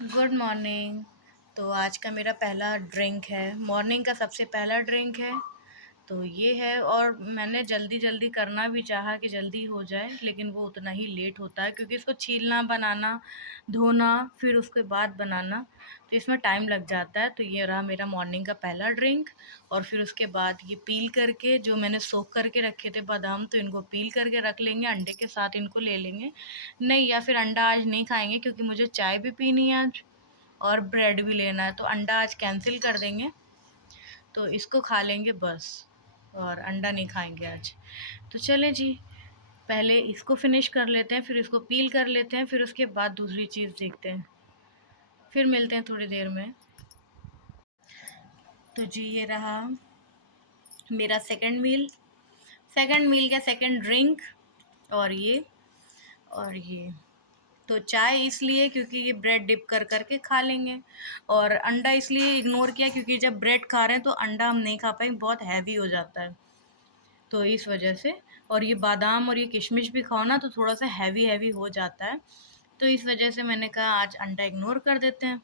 Good morning. तो आज का मेरा पहला ड्रिंक है, मॉर्निंग का सबसे पहला ड्रिंक है। तो ये है, और मैंने जल्दी-जल्दी करना भी चाहा कि जल्दी हो जाए, लेकिन वो उतना ही लेट होता है क्योंकि इसको छीलना, बनाना, धोना, फिर उसके बाद बनाना, तो इसमें टाइम लग जाता है। तो ये रहा मेरा मॉर्निंग का पहला ड्रिंक। और फिर उसके बाद ये पील करके, जो मैंने सोख करके रखे थे बादाम, तो इनको पील करके रख लेंगे, अंडे के साथ इनको ले लेंगे। नहीं, या फिर अंडा आज नहीं खाएँगे क्योंकि मुझे चाय भी पीनी है आज और ब्रेड भी लेना है, तो अंडा आज कैंसिल कर देंगे। तो इसको खा लेंगे बस, और अंडा नहीं खाएंगे आज। तो चलें जी, पहले इसको फिनिश कर लेते हैं, फिर इसको पील कर लेते हैं, फिर उसके बाद दूसरी चीज़ देखते हैं। फिर मिलते हैं थोड़ी देर में। तो जी, ये रहा मेरा सेकंड मील का सेकंड ड्रिंक। और ये तो चाय इसलिए क्योंकि ये ब्रेड डिप कर करके खा लेंगे, और अंडा इसलिए इग्नोर किया क्योंकि जब ब्रेड खा रहे हैं तो अंडा हम नहीं खा पाएंगे, बहुत हैवी हो जाता है, तो इस वजह से। और ये बादाम और ये किशमिश भी खाओ ना तो थोड़ा सा हैवी हैवी हो जाता है, तो इस वजह से मैंने कहा आज अंडा इग्नोर कर देते हैं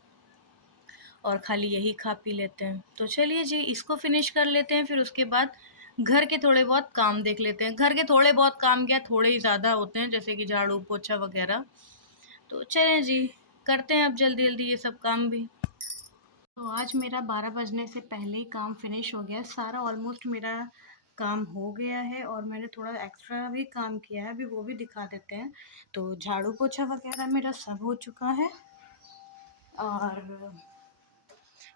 और खाली यही खा पी लेते हैं। तो चलिए जी, इसको फिनिश कर लेते हैं, फिर उसके बाद घर के थोड़े बहुत काम देख लेते हैं। घर के थोड़े बहुत काम क्या, थोड़े ही ज़्यादा होते हैं, जैसे कि झाड़ू पोछा वगैरह। तो चलें जी, करते हैं अब जल्दी जल्दी ये सब काम भी। तो आज मेरा 12 बजने से पहले ही काम फिनिश हो गया, सारा ऑलमोस्ट मेरा काम हो गया है, और मैंने थोड़ा एक्स्ट्रा भी काम किया है, अभी वो भी दिखा देते हैं। तो झाड़ू पोछा वगैरह मेरा सब हो चुका है, और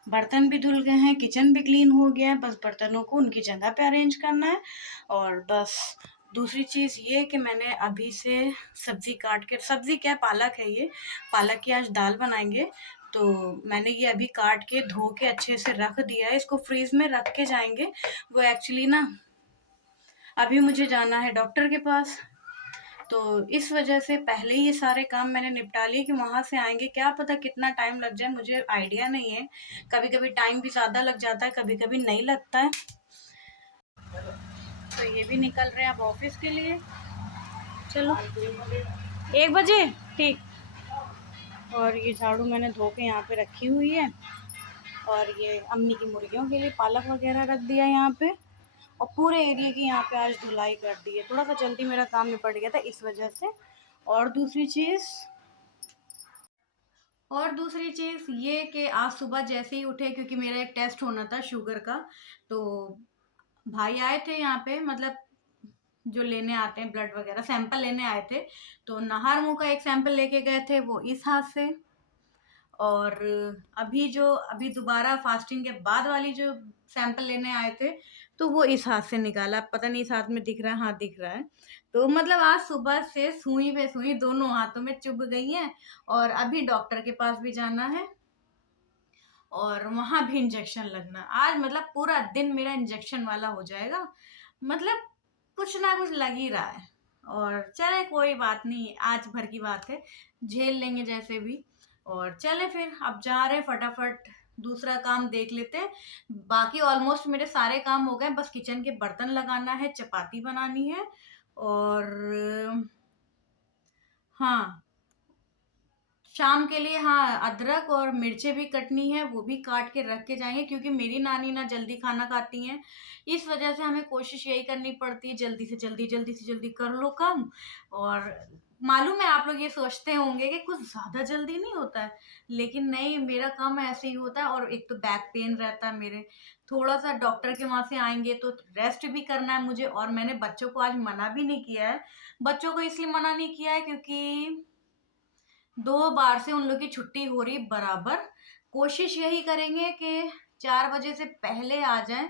बर्तन भी धुल गए हैं, किचन भी क्लीन हो गया है, बस बर्तनों को उनकी जगह पे अरेंज करना है। और बस दूसरी चीज़ ये कि मैंने अभी से सब्ज़ी काट के, सब्ज़ी क्या, पालक है ये, पालक की आज दाल बनाएंगे। तो मैंने ये अभी काट के धो के अच्छे से रख दिया है, इसको फ्रीज में रख के जाएंगे। वो एक्चुअली ना, अभी मुझे जाना है डॉक्टर के पास, तो इस वजह से पहले ही ये सारे काम मैंने निपटा लिए कि वहाँ से आएँगे, क्या पता कितना टाइम लग जाए, मुझे आइडिया नहीं है। कभी-कभी टाइम भी ज़्यादा लग जाता है, कभी-कभी नहीं लगता है। तो ये भी निकल रहे हैं अब ऑफ़िस के लिए। चलो, 1 बजे? ठीक। और ये झाड़ू मैंने धो के यहाँ पे रखी हुई है, और ये अम्मी की मुर्गियों के लिए पालक वगैरह रख दिया यहाँ पे, और पूरे एरिया की यहाँ पे आज धुलाई कर दी है। थोड़ा-सा जल्दी मेरा काम निपट गया था इस वजह से। और दूसरी चीज़ और दूसरी चीज़ ये कि आज सुबह जैसे ही उठे, क्योंकि मेरा एक टेस्ट होना था शुगर का, तो भाई आए थे यहाँ पे, मतलब जो लेने आते हैं ब्लड वगैरह, सैंपल लेने आए थे। तो नाहर मुँह का एक सैंपल लेके गए थे, वो इस हाथ से। और अभी दोबारा फास्टिंग के बाद वाली जो सैंपल लेने आए थे, तो वो इस हाथ से निकाला। पता नहीं इस हाथ में दिख रहा है? हाँ, दिख रहा है। तो मतलब आज सुबह से सुई पे सुई दोनों हाथों में चुभ गई हैं, और अभी डॉक्टर के पास भी जाना है, और वहाँ भी इंजेक्शन लगना। आज मतलब पूरा दिन मेरा इंजेक्शन वाला हो जाएगा, मतलब कुछ ना कुछ लग ही रहा है। और चले, कोई बात नहीं, आज भर की बात है, झेल लेंगे जैसे भी। और चले फिर, अब जा रहे हैं फटाफट दूसरा काम देख लेते हैं। बाकी ऑलमोस्ट मेरे सारे काम हो गए, बस किचन के बर्तन लगाना है, चपाती बनानी है, और हाँ, शाम के लिए हाँ, अदरक और मिर्चें भी कटनी है, वो भी काट के रख के जाएँगे, क्योंकि मेरी नानी ना जल्दी खाना खाती हैं। इस वजह से हमें कोशिश यही करनी पड़ती है, जल्दी से जल्दी, जल्दी से जल्दी कर लो काम। और मालूम है आप लोग ये सोचते होंगे कि कुछ ज़्यादा जल्दी नहीं होता है, लेकिन नहीं, मेरा काम ऐसे ही होता है। और एक तो बैक पेन रहता है मेरे, थोड़ा-सा डॉक्टर के वहाँ से आएँगे तो रेस्ट भी करना है मुझे, और मैंने बच्चों को आज मना भी नहीं किया है। बच्चों को इसलिए मना नहीं किया है क्योंकि 2 बार से उन लोग की छुट्टी हो रही बराबर। कोशिश यही करेंगे कि 4 बजे से पहले आ जाएँ,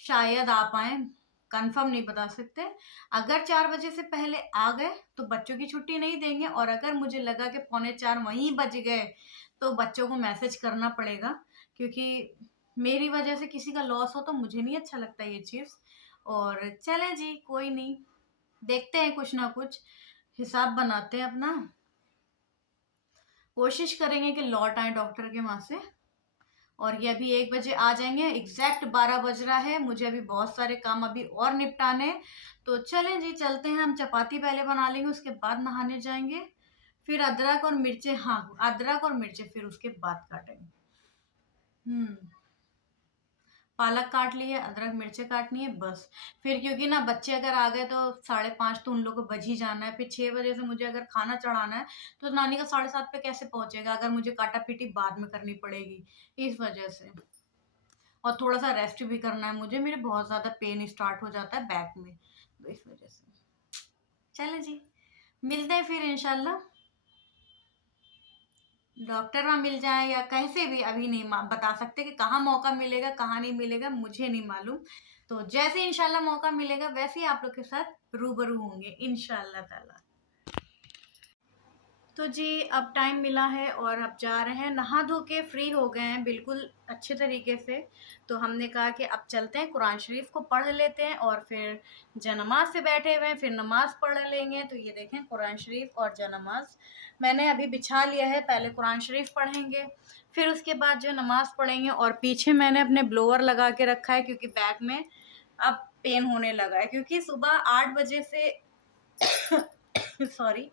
शायद आ पाएँ, कन्फर्म नहीं बता सकते। अगर 4 बजे से पहले आ गए, तो बच्चों की छुट्टी नहीं देंगे, और अगर मुझे लगा कि पौने 4 वहीं बज गए, तो बच्चों को मैसेज करना पड़ेगा, क्योंकि मेरी वजह से किसी का लॉस हो तो मुझे नहीं अच्छा लगता ये चीज़। और चलें जी, कोई नहीं, देखते हैं, कुछ ना कुछ हिसाब बनाते हैं अपना। कोशिश करेंगे कि लौट आएँ डॉक्टर के वहाँ से, और ये अभी 1 बजे आ जाएँगे, एग्ज़ैक्ट 12 बज रहा है, मुझे अभी बहुत सारे काम अभी और निपटाने हैं। तो चलें जी, चलते हैं, हम चपाती पहले बना लेंगे, उसके बाद नहाने जाएँगे, फिर अदरक और मिर्चे, हाँ अदरक और मिर्चे फिर उसके बाद काटेंगे। पालक काट लिए, अदरक मिर्चे काटनी है बस। फिर क्योंकि ना बच्चे अगर आ गए तो 5:30 तो उन लोगों को बज ही जाना है, फिर 6 बजे से मुझे अगर खाना चढ़ाना है तो नानी का 7:30 पे कैसे पहुंचेगा, अगर मुझे काटा पीटी बाद में करनी पड़ेगी, इस वजह से। और थोड़ा सा रेस्ट भी करना है मुझे, मेरे बहुत ज्यादा पेन स्टार्ट हो जाता है बैक में, तो इस वजह से। चलें जी, मिलते हैं फिर इंशाल्लाह। डॉक्टर वहाँ मिल जाए या कहीं से भी, अभी नहीं बता सकते कि कहाँ मौका मिलेगा कहाँ नहीं मिलेगा, मुझे नहीं मालूम। तो जैसे इंशाल्लाह मौका मिलेगा वैसे ही आप लोग के साथ रूबरू होंगे इंशाल्लाह ताला। तो जी अब टाइम मिला है और अब जा रहे हैं, नहा धो के फ्री हो गए हैं बिल्कुल अच्छे तरीके से। तो हमने कहा कि अब चलते हैं कुरान शरीफ को पढ़ लेते हैं, और फिर जनमाज से बैठे हुए हैं, फिर नमाज पढ़ लेंगे। तो ये देखें कुरान शरीफ और जनमाज मैंने अभी बिछा लिया है, पहले कुरान शरीफ पढ़ेंगे फिर उसके बाद जो नमाज पढ़ेंगे। और पीछे मैंने अपने ब्लोअर लगा के रखा है क्योंकि बैक में अब पेन होने लगा है, क्योंकि सुबह 8 बजे से सॉरी,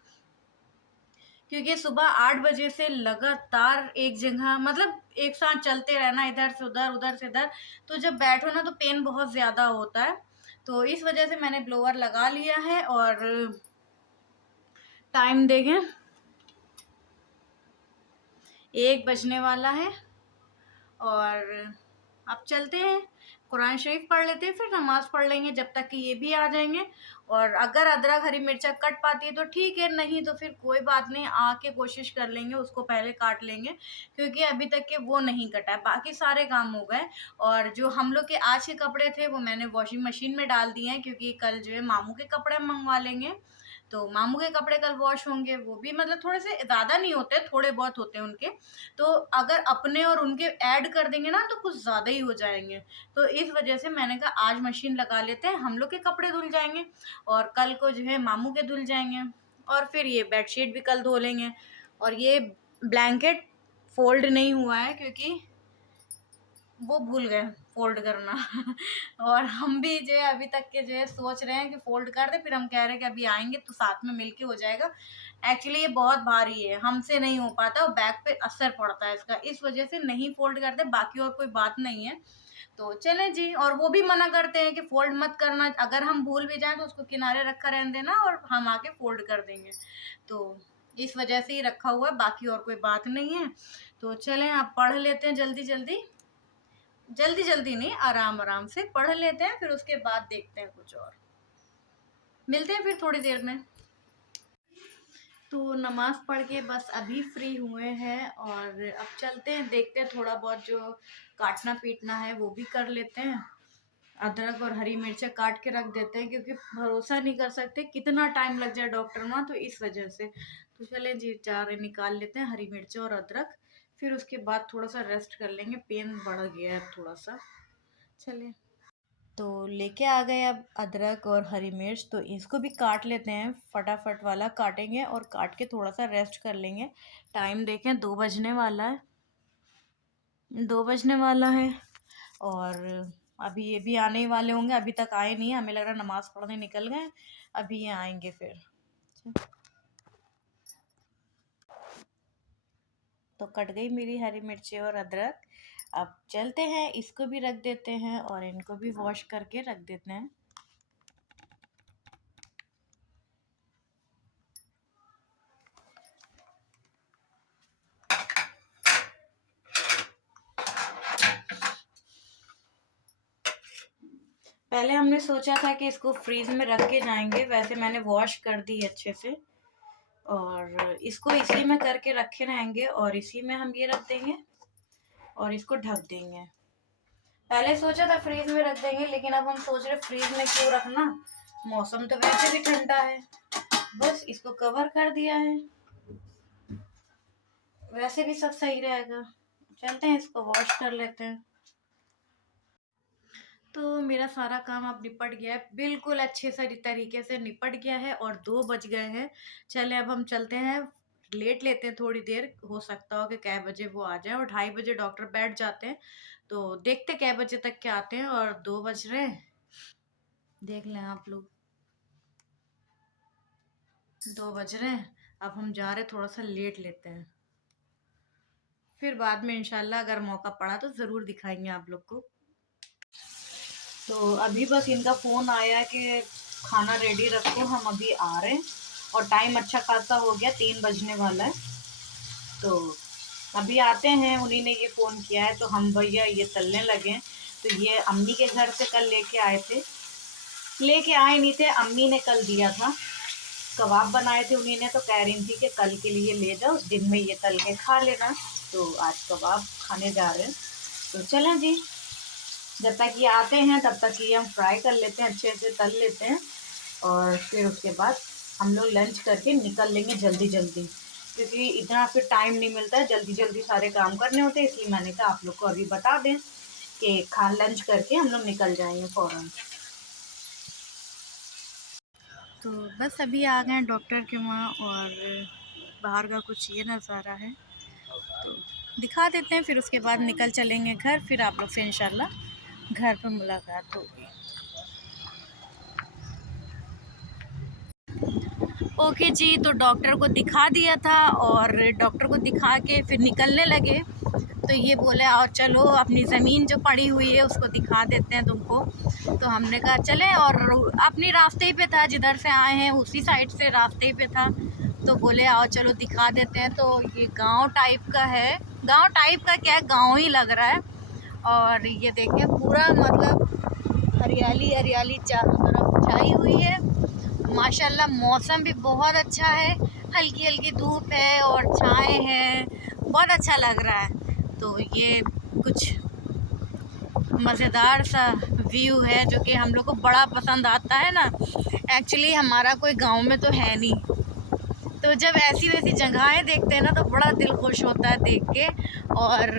क्योंकि सुबह 8 बजे से लगातार एक जगह, मतलब एक साथ चलते रहना, इधर से उधर उधर से इधर, तो जब बैठो ना तो पेन बहुत ज़्यादा होता है। तो इस वजह से मैंने ब्लोअर लगा लिया है। और टाइम देखें, 1 बजने वाला है और अब चलते हैं कुरान शरीफ पढ़ लेते हैं, फिर नमाज पढ़ लेंगे जब तक कि ये भी आ जाएंगे। और अगर अदरक हरी मिर्चा कट पाती है तो ठीक है, नहीं तो फिर कोई बात नहीं, आके कोशिश कर लेंगे उसको पहले काट लेंगे, क्योंकि अभी तक के वो नहीं कटा है, बाकी सारे काम हो गए। और जो हम लोग के आज के कपड़े थे वो मैंने वॉशिंग मशीन में डाल दिए हैं, क्योंकि कल जो है मामू के कपड़े मंगवा लेंगे। तो मामू के कपड़े कल वॉश होंगे, वो भी मतलब थोड़े से ज़्यादा नहीं होते, थोड़े बहुत होते हैं उनके। तो अगर अपने और उनके ऐड कर देंगे ना तो कुछ ज़्यादा ही हो जाएंगे। तो इस वजह से मैंने कहा आज मशीन लगा लेते हैं, हम लोग के कपड़े धुल जाएंगे और कल को जो है मामू के धुल जाएंगे। और फिर ये बेडशीट भी कल धो लेंगे। और ये ब्लैंकेट फोल्ड नहीं हुआ है क्योंकि वो भूल गए फोल्ड करना और हम भी जो है अभी तक के जो है सोच रहे हैं कि फोल्ड कर दे, फिर हम कह रहे हैं कि अभी आएंगे तो साथ में मिलके हो जाएगा। एक्चुअली ये बहुत भारी है, हमसे नहीं हो पाता और बैक पे असर पड़ता है इसका, इस वजह से नहीं फोल्ड करते, बाकी और कोई बात नहीं है। तो चलें जी, और वो भी मना करते हैं कि फोल्ड मत करना, अगर हम भूल भी जाएं तो उसको किनारे रखा रहने देना और हम आके फोल्ड कर देंगे। तो इस वजह से ही रखा हुआ है, बाकी और कोई बात नहीं है। तो चलें आप पढ़ लेते हैं जल्दी जल्दी, जल्दी जल्दी नहीं, आराम आराम से पढ़ लेते हैं, फिर उसके बाद देखते हैं कुछ और। मिलते हैं फिर थोड़ी देर में। तो नमाज पढ़ के बस अभी फ्री हुए हैं और अब चलते हैं, देखते हैं थोड़ा बहुत जो काटना पीटना है वो भी कर लेते हैं। अदरक और हरी मिर्चें काट के रख देते हैं, क्योंकि भरोसा नहीं कर सकते कितना टाइम लग जाए डॉक्टर में, तो इस वजह से। तो चले जी, चार निकाल लेते हैं हरी मिर्चें और अदरक, फिर उसके बाद थोड़ा सा रेस्ट कर लेंगे, पेन बढ़ गया है थोड़ा सा। चले, तो लेके आ गए अब अदरक और हरी मिर्च, तो इसको भी काट लेते हैं, फटाफट वाला काटेंगे और काट के थोड़ा सा रेस्ट कर लेंगे। टाइम देखें 2 बजने वाला है, 2 बजने वाला है। और अभी ये भी आने ही वाले होंगे, अभी तक आए नहीं, हमें लग रहा है नमाज पढ़ने निकल गए, अभी ये आएंगे फिर। तो कट गई मेरी हरी मिर्ची और अदरक, अब चलते हैं इसको भी रख देते हैं और इनको भी वॉश करके रख देते हैं। पहले हमने सोचा था कि इसको फ्रीज में रख के जाएंगे, वैसे मैंने वॉश कर दी अच्छे से और इसको इसी में करके रखे रहेंगे और इसी में हम ये रख देंगे और इसको ढक देंगे। पहले सोचा था फ्रीज में रख देंगे, लेकिन अब हम सोच रहे फ्रीज में क्यों रखना, मौसम तो वैसे भी ठंडा है, बस इसको कवर कर दिया है, वैसे भी सब सही रहेगा। चलते हैं इसको वॉश कर लेते हैं। तो मेरा सारा काम अब निपट गया है, बिल्कुल अच्छे से तरीके से निपट गया है और 2 बज गए हैं। चले अब हम चलते हैं, लेट लेते हैं थोड़ी देर, हो सकता हो कि कै बजे वो आ जाए, और 2:30 बजे डॉक्टर बैठ जाते हैं, तो देखते कै बजे तक के आते हैं। और 2 बज रहे हैं, देख लें आप लोग, 2 बज रहे हैं, अब हम जा रहे थोड़ा सा लेट लेते हैं, फिर बाद में इंशाल्लाह अगर मौका पड़ा तो ज़रूर दिखाएंगे आप लोग को। तो अभी बस इनका फ़ोन आया कि खाना रेडी रखो, हम अभी आ रहे हैं। और टाइम अच्छा खासा हो गया, 3 बजने वाला है। तो अभी आते हैं, उन्हीं ने ये फ़ोन किया है तो हम भैया ये तलने लगे हैं। तो ये अम्मी के घर से कल लेके आए थे, लेके आए नहीं थे, अम्मी ने कल दिया था। कबाब बनाए थे उन्हीं ने, तो कह रही थी कि कल के लिए ले जाओ, दिन में ये तल के खा लेना। तो आज कबाब खाने जा रहे हैं। तो चलें जी, जब तक ये आते हैं तब तक ये हम फ्राई कर लेते हैं, अच्छे से तल लेते हैं। और फिर उसके बाद हम लोग लंच करके निकल लेंगे जल्दी जल्दी, क्योंकि इतना फिर टाइम नहीं मिलता है, जल्दी जल्दी सारे काम करने होते हैं। इसलिए मैंने कहा आप लोग को अभी बता दें कि खा लंच करके हम लोग निकल जाएंगे फ़ौरन। तो बस अभी आ गए हैं डॉक्टर के वहाँ, और बाहर का कुछ ये नज़ारा है तो दिखा देते हैं, फिर उसके बाद निकल चलेंगे घर। फिर आप लोग से इंशाल्लाह घर पर मुलाकात होगी। ओके जी, तो डॉक्टर को दिखा दिया था, और डॉक्टर को दिखा के फिर निकलने लगे। तो ये बोले और चलो अपनी ज़मीन जो पड़ी हुई है उसको दिखा देते हैं तुमको। तो हमने कहा चलें, और अपनी रास्ते पे था, जिधर से आए हैं उसी साइड से रास्ते पे था। तो बोले आओ चलो दिखा देते हैं। तो ये गांव टाइप का है, गांव टाइप का क्या, गांव ही लग रहा है। और ये देखें पूरा मतलब हरियाली हरियाली चारों तरफ छाई हुई है। माशाल्लाह मौसम भी बहुत अच्छा है, हल्की हल्की धूप है और छाए हैं, बहुत अच्छा लग रहा है। तो ये कुछ मज़ेदार सा व्यू है जो कि हम लोग को बड़ा पसंद आता है ना। एक्चुअली हमारा कोई गांव में तो है नहीं, तो जब ऐसी वैसी जगहें देखते हैं ना तो बड़ा दिल खुश होता है देख के। और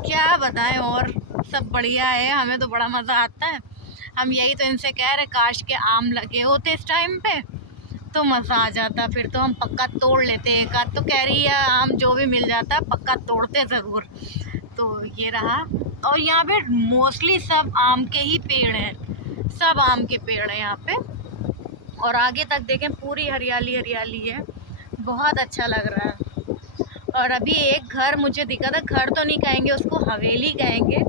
क्या बताएं, और सब बढ़िया है, हमें तो बड़ा मज़ा आता है। हम यही तो इनसे कह रहे काश के आम लगे होते इस टाइम पे तो मज़ा आ जाता, फिर तो हम पक्का तोड़ लेते। एक आध तो कह रही है आम जो भी मिल जाता पक्का तोड़ते ज़रूर। तो ये रहा, और यहाँ पे मोस्टली सब आम के ही पेड़ हैं, सब आम के पेड़ हैं यहाँ पे। और आगे तक देखें पूरी हरियाली हरियाली है, बहुत अच्छा लग रहा है। और अभी एक घर मुझे दिखा था, घर तो नहीं कहेंगे उसको, हवेली कहेंगे,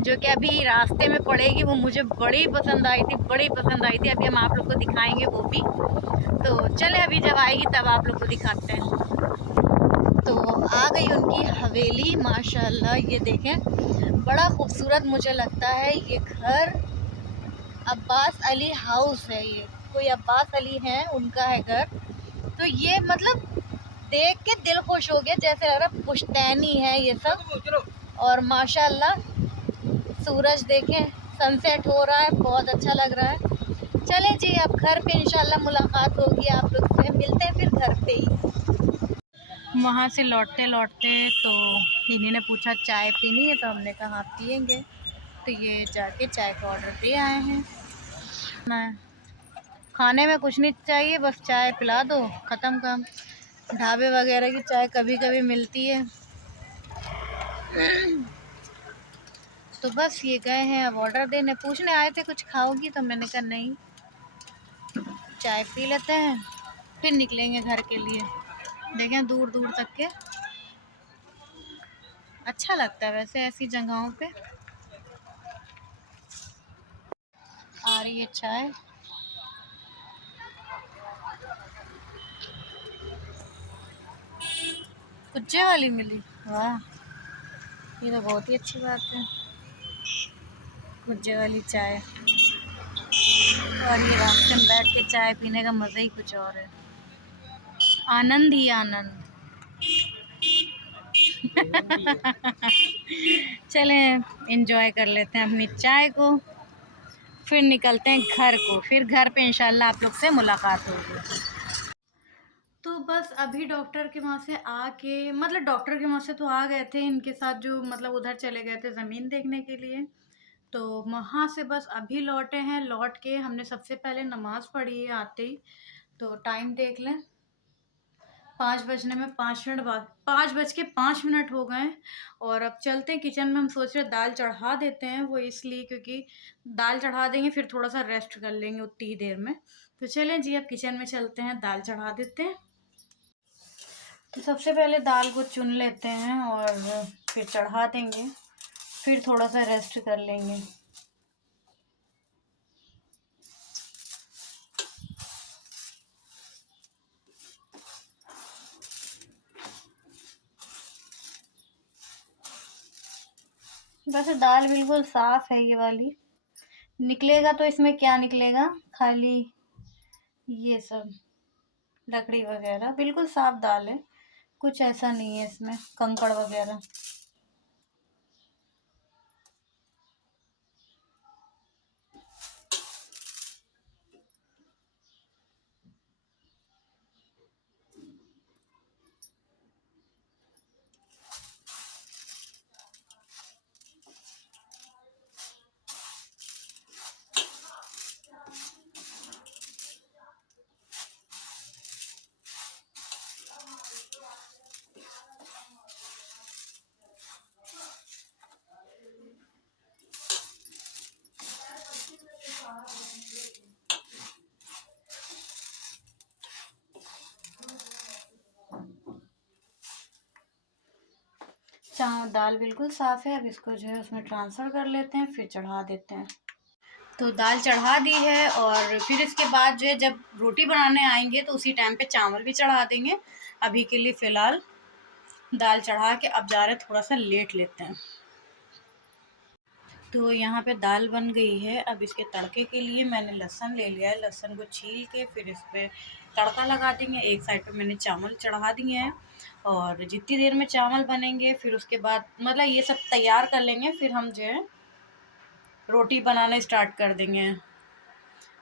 जो कि अभी रास्ते में पड़ेगी। वो मुझे बड़ी पसंद आई थी, बड़ी पसंद आई थी। अभी हम आप लोग को दिखाएंगे वो भी। तो चले अभी जब आएगी तब आप लोग को दिखाते हैं। तो आ गई उनकी हवेली, माशाल्लाह ये देखें बड़ा खूबसूरत मुझे लगता है ये घर। अब्बास अली हाउस है ये, कोई अब्बास अली हैं उनका है घर। तो ये मतलब देख के दिल खुश हो गया, जैसे लग रहा पुश्तैनी है ये सब। और माशाल्लाह सूरज देखें, सनसेट हो रहा है, बहुत अच्छा लग रहा है। चले जी अब घर पे इंशाल्लाह मुलाकात होगी आप लोग से, मिलते हैं फिर घर पे ही। वहाँ से लौटते लौटते तो इन्हीं ने पूछा चाय पीनी है, तो हमने कहा हाँ पियेंगे। तो ये जाके चाय का ऑर्डर दे आए हैं। मैं खाने में कुछ नहीं चाहिए, बस चाय पिला दो, ख़त्म काम। ढाबे वगैरह की चाय कभी कभी मिलती है। तो बस ये गए हैं अब ऑर्डर देने, पूछने आए थे कुछ खाओगी, तो मैंने कहा नहीं, चाय पी लेते हैं फिर निकलेंगे घर के लिए। देखें दूर दूर तक के, अच्छा लगता है वैसे ऐसी जगहों पे। आ रही है चाय, कुज्जे वाली मिली, वाह ये तो बहुत ही अच्छी बात है, कुज्जे वाली चाय। और ये रास्ते में बैठ के चाय पीने का मज़ा ही कुछ और है, आनंद ही आनंद। चलें एंजॉय कर लेते हैं अपनी चाय को, फिर निकलते हैं घर को, फिर घर पे इंशाल्लाह आप लोग से मुलाकात होगी। तो बस अभी डॉक्टर के वहाँ से आके, मतलब डॉक्टर के वहाँ से तो आ गए थे, इनके साथ जो मतलब उधर चले गए थे ज़मीन देखने के लिए। तो वहाँ से बस अभी लौटे हैं, लौट के हमने सबसे पहले नमाज़ पढ़ी है आते ही। तो टाइम देख लें, 5 बजने में 5 मिनट बाद, 5 बज के 5 मिनट हो गए। और अब चलते हैं किचन में, हम सोच रहे दाल चढ़ा देते हैं, वो इसलिए क्योंकि दाल चढ़ा देंगे फिर थोड़ा सा रेस्ट कर लेंगे उतनी ही देर में। तो चलें जी, अब किचन में चलते हैं, दाल चढ़ा देते हैं। तो सबसे पहले दाल को चुन लेते हैं और फिर चढ़ा देंगे, फिर थोड़ा सा रेस्ट कर लेंगे। वैसे दाल बिल्कुल साफ है ये वाली, निकलेगा तो इसमें क्या निकलेगा, खाली ये सब लकड़ी वगैरह। बिल्कुल साफ दाल है, कुछ ऐसा नहीं है इसमें कंकड़ वगैरह। दाल बिल्कुल साफ है। अब इसको जो है उसमें ट्रांसफ़र कर लेते हैं, फिर चढ़ा देते हैं। तो दाल चढ़ा दी है और फिर इसके बाद जो है जब रोटी बनाने आएंगे तो उसी टाइम पे चावल भी चढ़ा देंगे। अभी के लिए फ़िलहाल दाल चढ़ा के अब जा रहे हैं थोड़ा सा लेट लेते हैं। तो यहाँ पे दाल बन गई है। अब इसके तड़के के लिए मैंने लहसुन ले लिया है, लहसुन को छील के फिर इस पर तड़का लगा देंगे। एक साइड पे मैंने चावल चढ़ा दिए हैं और जितनी देर में चावल बनेंगे फिर उसके बाद मतलब ये सब तैयार कर लेंगे, फिर हम जो है रोटी बनाना स्टार्ट कर देंगे।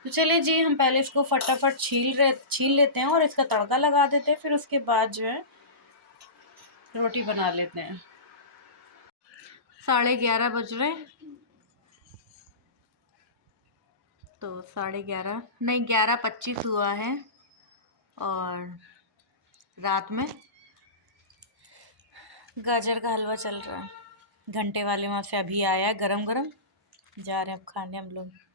तो चलिए जी, हम पहले इसको फटाफट छील लेते हैं और इसका तड़का लगा देते हैं, फिर उसके बाद जो है रोटी बना लेते हैं। 11:30 बज रहे हैं। तो 11:30 नहीं, 11:25 हुआ है और रात में गाजर का हलवा चल रहा है। घंटे वाले वहाँ से अभी आया है गरम गरम, जा रहे हैं अब खाने हम लोग।